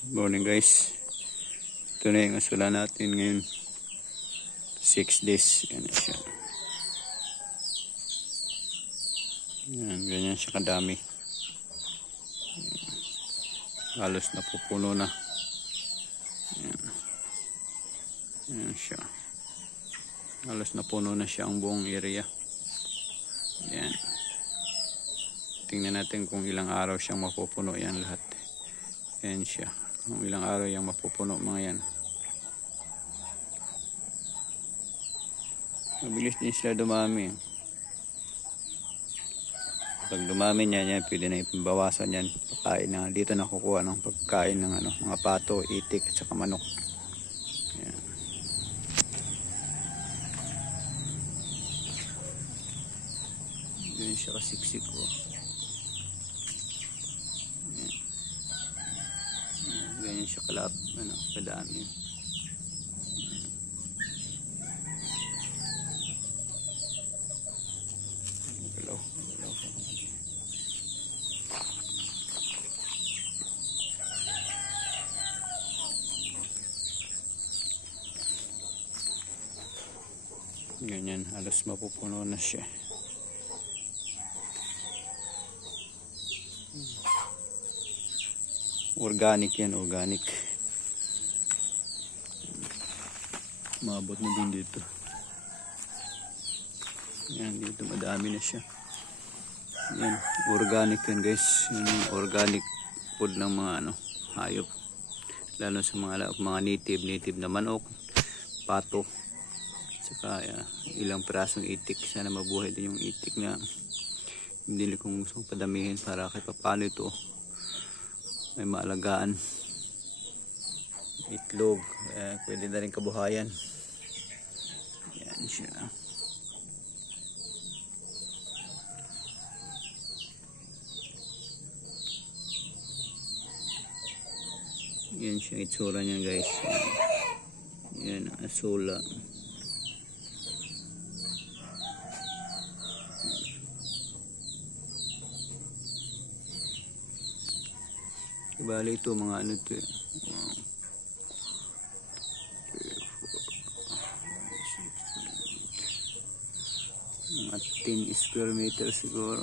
Good morning guys. Ito na yung asula natin ngayon. 6 days. Yan na siya. Yan, ganyan siya kadami. Halos napupuno na. Yan. Yan siya. Halos napuno na siya ang buong area. Yan. Tingnan natin kung ilang araw siyang mapupuno yan lahat. Yan siya. Kung ilang araw yung mapupuno mga yan. Mabilis din sila dumami. Pag dumami niya yan, pwede na ipabawasan yan. Pagkain na. Dito nakukuha ng pagkain ng mga pato, itik at saka manok. Yan. Ganyan siya kasiksik ko. Ganyan siya kalap, kadami. Galaw. Ganyan, halos mapupuno na siya. Organic yan, organic. Maabot na din dito. Yan, dito madami na siya. Yan, organic yan guys. Yan, organic food ng mga hayop. Lalo sa mga native na manok, pato. Saka ilang pirasong itik. Sana mabuhay din yung itik na hindi kong gusto padamihin para kahit paano ito may maalagaan. Itlog, pwede na rin kabuhayan. Yan siya. Yan siya itsura niya guys. Yan, asula. Bali ito mga ito eh. 10 square meter siguro.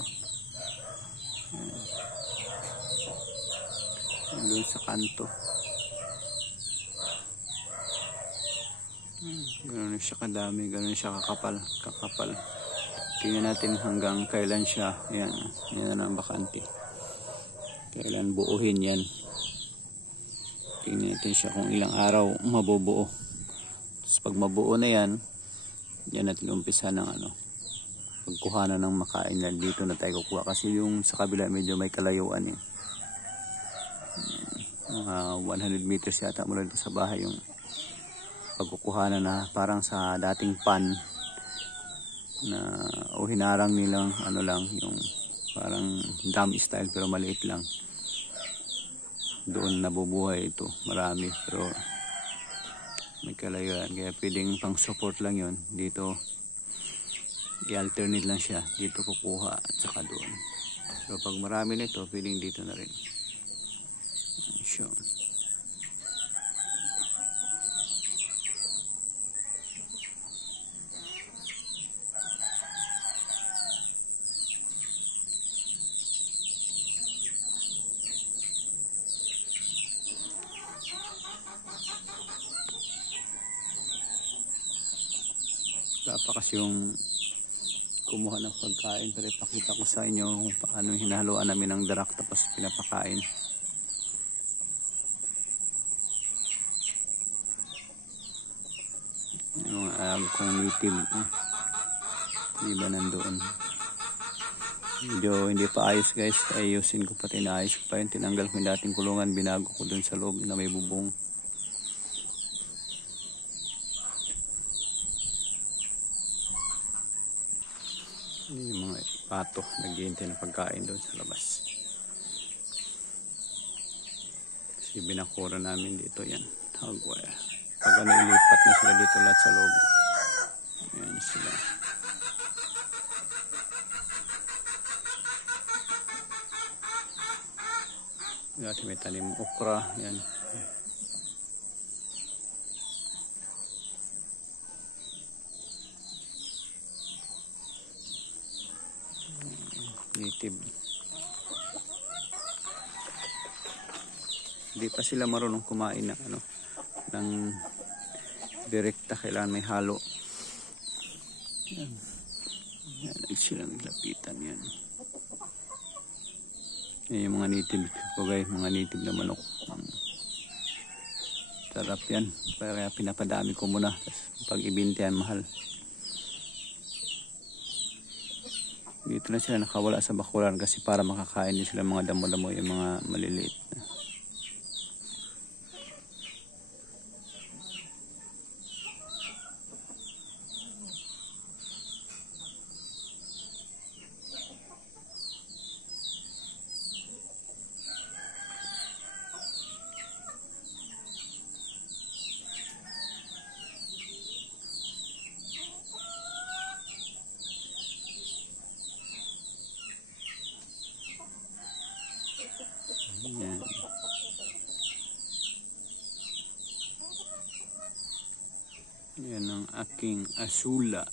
Doon sa kanto. Ganoon siya kadami, ganoon siya kakapal. Tingnan natin hanggang kailan siya. Yan na ang bakante. Kailan buuhin yan. Tingnan natin siya kung ilang araw mabubuo. Tapos pag mabuo na yan, yan natin umpisa ng pagkuhanan ng makain na dito na tayo kukuha. Kasi yung sa kabila medyo may kalayuan eh. Mga 100 meters yata mula dito sa bahay yung pagkukuhanan na parang sa dating pan na hinarang nilang yung parang dam style pero maliit lang. Doon nabubuhay ito marami pero may kalayuan kaya pwedeng pang support lang yon. Dito i-alternate lang siya, dito kukuha at saka doon. So pag marami nito pwedeng dito na rin. Sure. Dapat kasi yung kumuha ng pagkain pero ipakita ko sa inyo kung paano hinahaluan namin ng darak tapos pinapakain. Yung kung native iba nandoon. Medyo hindi pa ayos guys, ayusin ko pati naayos ko pa yun. Tinanggal ko yung dating kulungan, binago ko dun sa loob na may bubong. Yung mga pato naghihintay ng pagkain doon sa labas kasi binakura namin dito yan hardware. Pag ilipat na sila dito lahat sa loob. Ayan sila. Dati may tanim okra. Yan. Native. Hindi pa sila marunong kumain ng ano, ng direkta, kailangan may halo. Yan. Yan, silang lapitan yan. Yan yung mga native ko guys, mga native na manok. Sarap yan. Kaya pinapadami ko muna. Tapos pag ibintihan, mahal. Dito na sila nakawala sa bakuran kasi para makakain din sila mga damo-damo, yung mga maliliit na. Yan. Yan ang aking asula.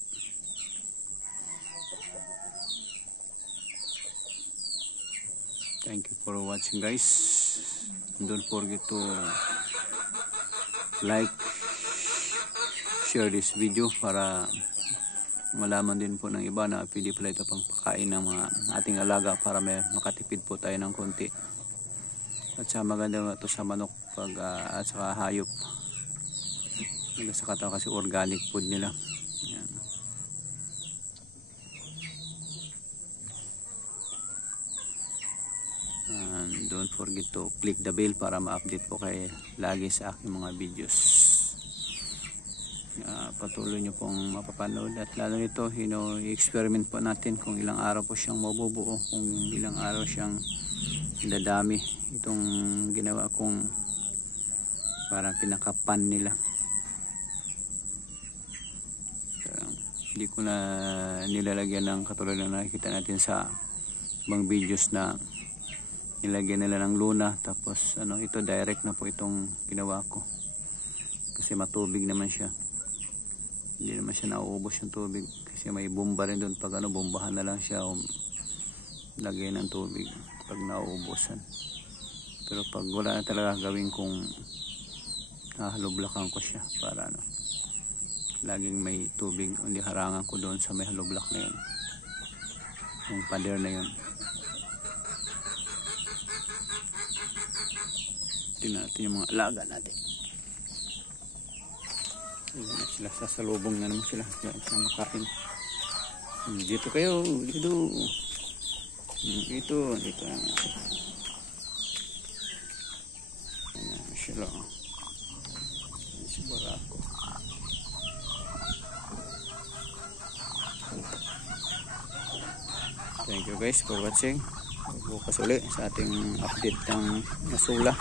Thank you for watching guys. Don't forget to like, share this video para malaman din po ng iba na pwede pala ito pang pakain ng mga ating alaga para may makatipid po tayo ng konti. At sa maganda ito sa manok pag, at saka hayop. Sa katawan kasi organic food nila. Yan. And don't forget to click the bell para ma-update po kayo lagi sa aking mga videos. Patuloy nyo pong mapapanood at lalo nito i-experiment po natin kung ilang araw po siyang mabubuo, kung ilang araw siyang dadami. Itong ginawa kong parang pinakapan nila. Hindi ko na nilalagyan ng katulad na nakikita natin sa ibang videos na nilagyan nila ng luna, tapos ano, ito direct na po itong ginawa ko kasi matubig naman siya, hindi naman siya nauubos yung tubig kasi may bomba rin doon. Pag ano, bombahan na lang siya lagyan ng tubig pag nauubusan. Pero pag wala na talaga, gawin kong halublakan ko siya para ano, laging may tubig. Hindi harangan ko doon sa may halublak na yun, yung pader na yun. Tingnan natin yung mga alaga natin. Ayan na sila, sasalubong na naman sila. Ayan sila makain. Dito kayo, dito. Dito. Ayan na sila. Ayan si Barako. Thank you guys for watching. Bukas ulit sa ating update ng asula.